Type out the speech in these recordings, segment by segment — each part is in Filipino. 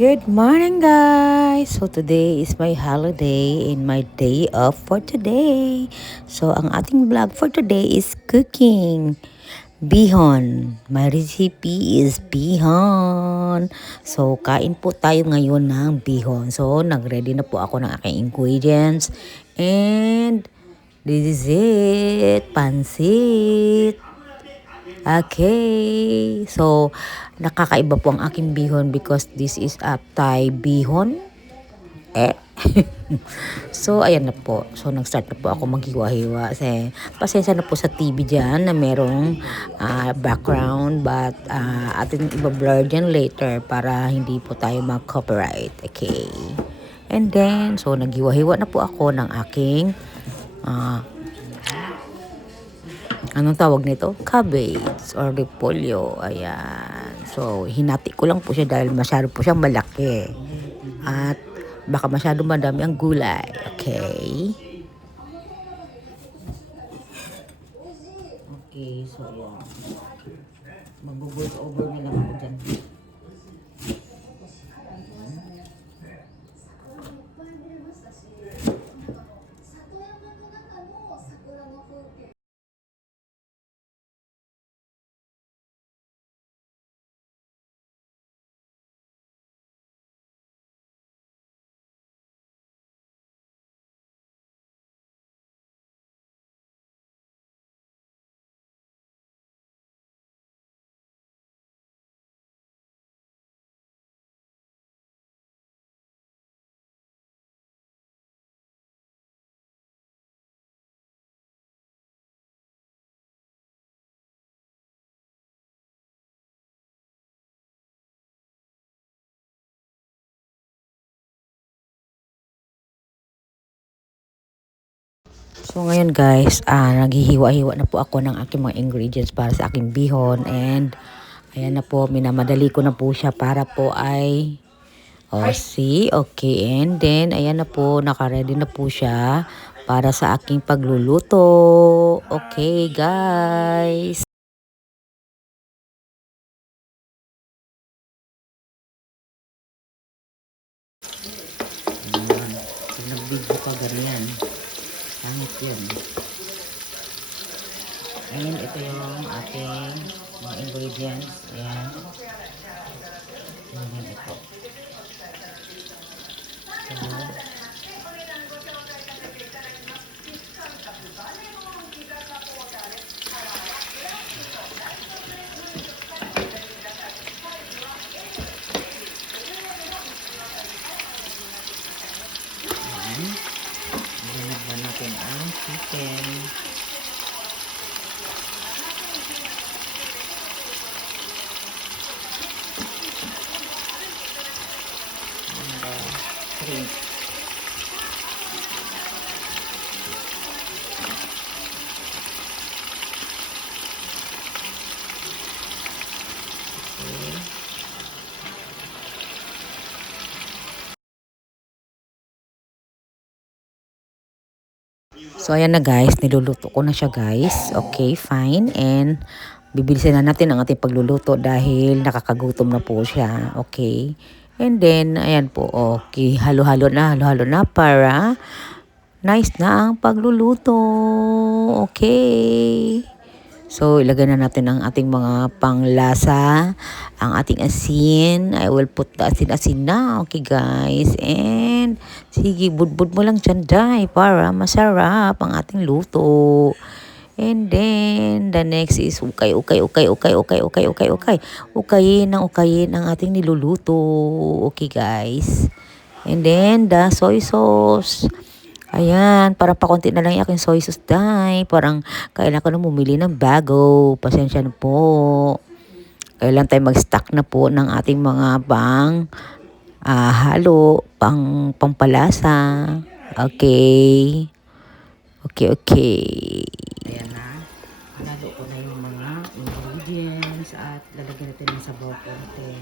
Good morning, guys! So, today is my holiday and my day off for today. So, ang ating vlog for today is cooking bihon. My recipe is bihon. So, kain po tayo ngayon ng bihon. So, nag-ready na po ako ng aking ingredients. And, this is it. Pansit. Okay. So, nakakaiba po ang aking bihon because this is a Thai bihon. Eh. So, ayan na po. So, nag-start na po ako maghiwa-hiwa. Kasi, pasensya na po sa TV dyan na merong background. But, atin iba-blur dyan later para hindi po tayo mag-copyright. Okay. And then, so, naghiwa-hiwa na po ako ng aking anong tawag nito? Cabbage or repolyo. Ayan. So, hinati ko lang po siya dahil masyado po siyang malaki. At baka masyado madami ang gulay. Okay. Okay, so ayan. Mag-voice over na lang ako dyan. So ngayon guys, naghihiwa-hiwa na po ako ng aking mga ingredients para sa aking bihon. And ayan na po, minamadali ko na po siya para po ay see, okay. And then, ayan na po, naka-ready na po siya para sa aking pagluluto. Okay, guys. Ayan. Pag nag-video ka ganyan, pangit yun. And ito yung ating mga ingredients. Ayan. Ayan ito. So, Ginagba natin ang chicken. And shrimp. Okay. So, ayan na guys. Niluluto ko na siya guys. Okay, fine. And, bibilisan na natin ang ating pagluluto dahil nakakagutom na po siya. Okay. And then, ayan po. Okay, halo-halo na para nice na ang pagluluto. Okay. So, ilagay na natin ang ating mga panglasa, ang ating asin. I will put the asin na. Okay, guys. And, sige, budbud mo lang dyan, day, para masarap ang ating luto. And then, the next is ukay. Ukayin ang ating niluluto. Okay, guys. And then, the soy sauce. Ayan, parang pakunti na lang yung aking soy sauce, day. Parang kailangan ko na bumili ng bago. Pasensya na po. Kailan tayo mag-stock na po ng ating mga halo, pampalasa. Okay. Okay. Ayan na. Halo ko na yung mga ingredients at lalagyan natin ng sabaw konti.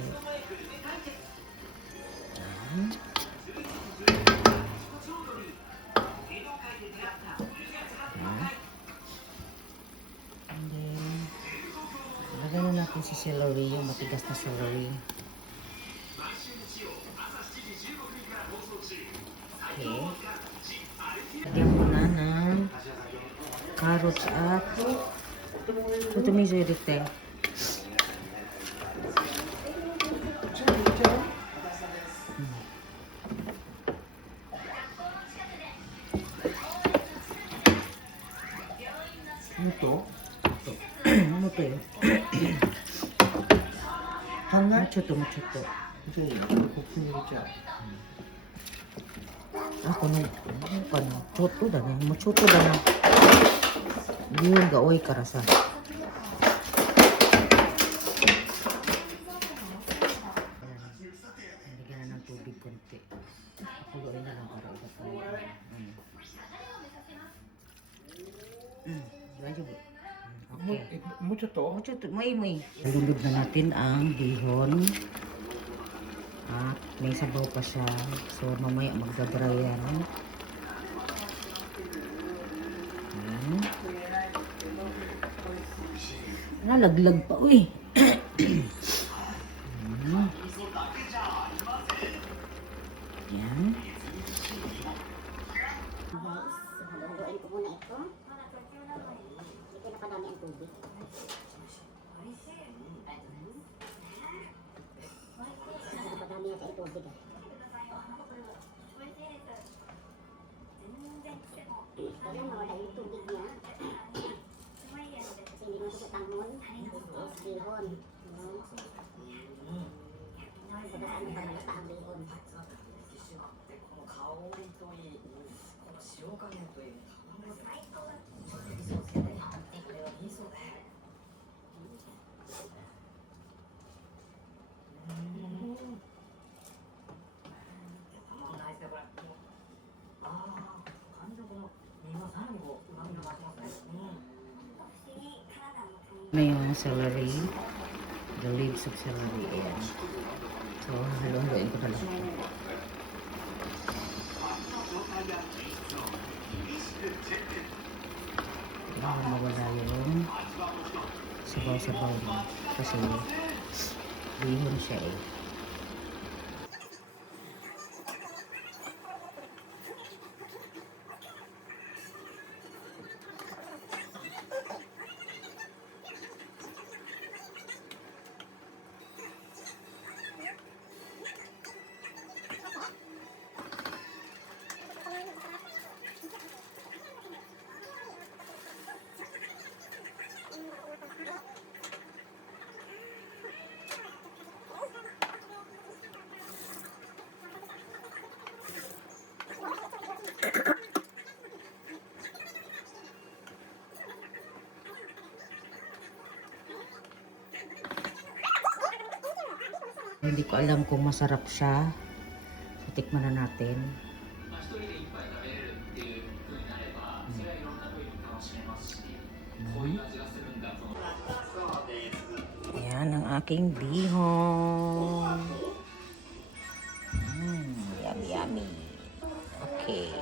Ayan. Lagyan na natin si celery, yung matigas na celery. Okay. Lagyan ko na ng carrots at ito may zerite. Ano to? Ano to yun? Hanga? Machuto, machuto. じゃあいいよ。こっちに入れちゃう。 Ako na, ano ka na? Choto da na. Machuto da na. Bihon ga oy karasa. Lagyan na ng tubig konti. Kuloy na lang para ito pa. Okay. もうちょっと Machuto, may. Lulog na natin ang bihon. At may sabaw pa siya. So, mamaya magdadry yan. Nalaglag pa, uy. Yan. Haluin ko muna ito. Hindi pinakadami ang tubig. Napadami yan sa tubig. Kaya mawala yung tubig niya. Kasi hindi mo sa tangon. Bihon. Pagkasaan mo para lata ang bihon. この香りといい、この塩加減といい、最高だ。味噌つけて、これは味噌ね。たまんないですね、これ。ああ、完全にこの身がさらにこう旨味が増しますね。Na yung celery. The leaves of celery. Ayan. So, haluin ko na lang. Para mawala yung sabaw-sabaw niya. Kasi bihon siya eh. Hindi ko alam kung masarap siya. So, tikman na natin. Ayan ang aking bihon. Yummy, yummy. Okay.